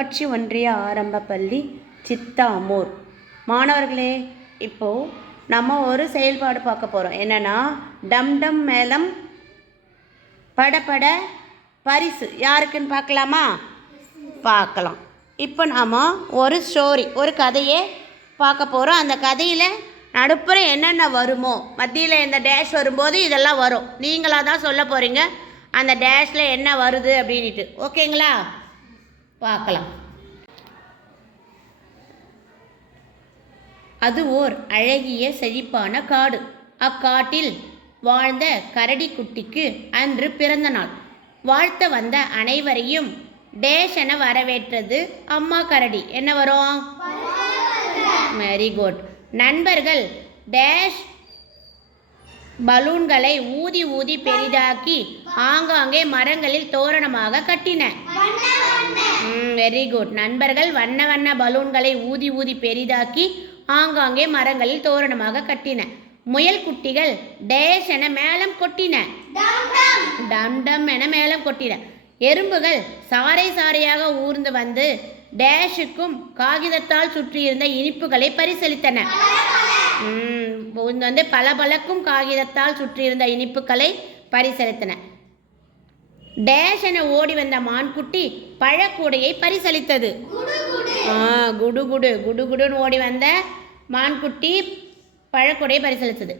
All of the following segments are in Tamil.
ஊராட்சி ஒன்றிய ஆரம்ப பள்ளி சித்தாமூர். மாணவர்களே, இப்போது நம்ம ஒரு செயல்பாடு பார்க்க போகிறோம். என்னென்னா, டம் டம் மேளம் படபட பரிசு யாருக்குன்னு பார்க்கலாமா? பார்க்கலாம். இப்போ நாம் ஒரு ஸ்டோரி, ஒரு கதையை பார்க்க போகிறோம். அந்த கதையில் நடுப்புற என்னென்ன வருமோ, மத்தியில் இந்த டேஷ் வரும்போது இதெல்லாம் வரும். நீங்களாக தான் சொல்ல போகிறீங்க அந்த டேஷில் என்ன வருது அப்படின்ட்டு. ஓகேங்களா? பார்க்கலாம். அது ஓர் அழகிய செழிப்பான காடு. அக்காட்டில் வாழ்ந்த கரடி குட்டிக்கு அன்று பிறந்த நாள். வாழ்த்த வந்த அனைவரையும் டேஷ் என வரவேற்றது அம்மா கரடி. என்ன வரும்? Very good. நண்பர்கள் டேஷ் பலூன்களை ஊதி ஊதி பெரிதாக்கி ஆங்காங்கே மரங்களில் தோரணமாக கட்டின. Very good. நண்பர்கள் வண்ண வண்ண பலூன்களை ஊதி ஊதி பெரிதாக்கி ஆங்காங்கே மரங்களில் தோரணமாக கட்டின. முயல் குட்டிகள் டேஷ் என மேளம் கொட்டின. டம் டம் என மேளம் கொட்டின. எறும்புகள் சாறை சாறையாக ஊர்ந்து வந்து டேஷுக்கும் காகிதத்தால் சுற்றியிருந்த இனிப்புகளை பரிசளித்தன. பல பலக்கும் காகிதத்தால் சுற்றியிருந்த இனிப்புகளை பரிசளித்தன. டேஷ் என ஓடி வந்த மான்குட்டி பழக்கூடையை பரிசளித்தது. குடு குடு குடு குடுன்னு ஓடி வந்த மான்குட்டி பழக்கூடையை பரிசளித்தது.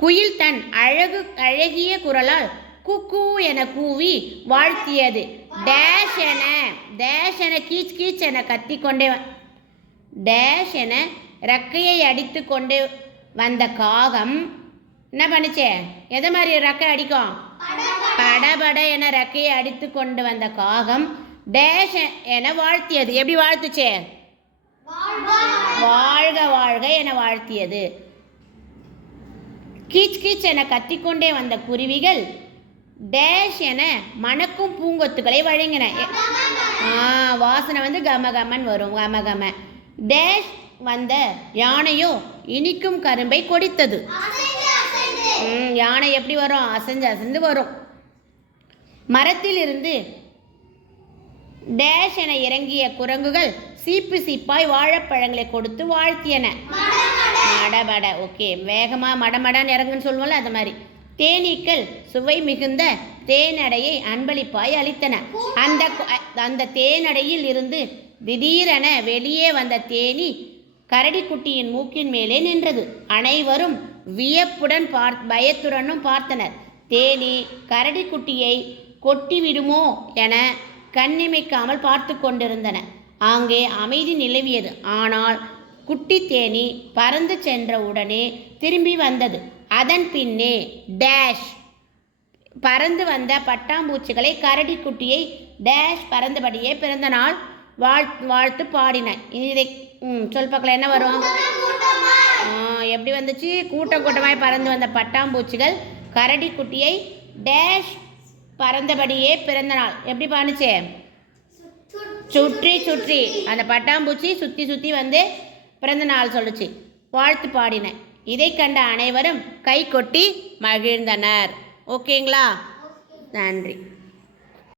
குயில் தன் அழகிய குரலால் குக்கு என கூவி வாழ்த்தியது. டேஷ் என கீச் கீச் என கத்திக்கொண்டே டேஷ் என ரெக்கையை அடித்து கொண்டு வந்த காகம் என்ன பண்ணுச்சே? எதை மாதிரி ரெக்கை அடிக்கும்? படபட என ரெக்கையை அடித்து கொண்டு வந்த காகம் டேஷ் என வாழ்த்தியது. எப்படி வாழ்த்துச்சே? வாழ்க வாழ்க என வாழ்த்தியது. கீச் கீச் என கத்திக்கொண்டே வந்த குருவிகள் டேஷ் என மணக்கும் பூங்கொத்துக்களை வழங்கின. வாசனை வந்து கம கமன் வரும். கம கம. டேஷ் வந்த யானையோ இனிக்கும் கரும்பை கொடித்தது. யானை எப்படி வரும்? அசைஞ்சு அசைந்து வரும். மரத்தில் இருந்து டேஷ் என இறங்கிய குரங்குகள் சீப்பு சீப்பாய் வாழைப்பழங்களை கொடுத்து வாழ்த்தியன. மடபட. ஓகே, வேகமாக மடமடான்னு இறங்குன்னு சொல்லுவோம்ல, அது மாதிரி. தேனீக்கள் சுவை மிகுந்த தேனடையை அன்பளிப்பாய் அளித்தன. அந்த தேனடையில் இருந்து திடீரென வெளியே வந்த தேனி கரடிக்குட்டியின் மூக்கின் மேலே நின்றது. அனைவரும் வியப்புடன் பயத்துடனும் பார்த்தனர். தேனி கரடிக்குட்டியை கொட்டிவிடுமோ என கண்ணிமைக்காமல் பார்த்து கொண்டிருந்தன. அங்கே அமைதி நிலவியது. ஆனால் குட்டி தேனி பறந்து சென்ற உடனே திரும்பி வந்தது. அதன் பின்னே டேஷ் பறந்து வந்த பட்டாம்பூச்சிகளை கரடிக்குட்டியை டேஷ் பறந்தபடியே பிறந்த நாள் வாழ்த்து பாடின. இதை சொல் பார்க்கலாம். என்ன வரும்? எப்படி வந்துச்சு? கூட்டம் கூட்டமாய் பறந்து வந்த பட்டாம்பூச்சிகள் கரடிக்குட்டியை டேஷ் பறந்தபடியே பிறந்த நாள் எப்படி பாடுச்சே? சுற்றி சுற்றி. அந்த பட்டாம்பூச்சி சுற்றி சுற்றி வந்து பிறந்த நாள் சொல்லுச்சு. வாழ்த்து பாடின. இதை கண்ட அனைவரும் கை கொட்டி மகிழ்ந்தனர். ஓகேங்களா? நன்றி.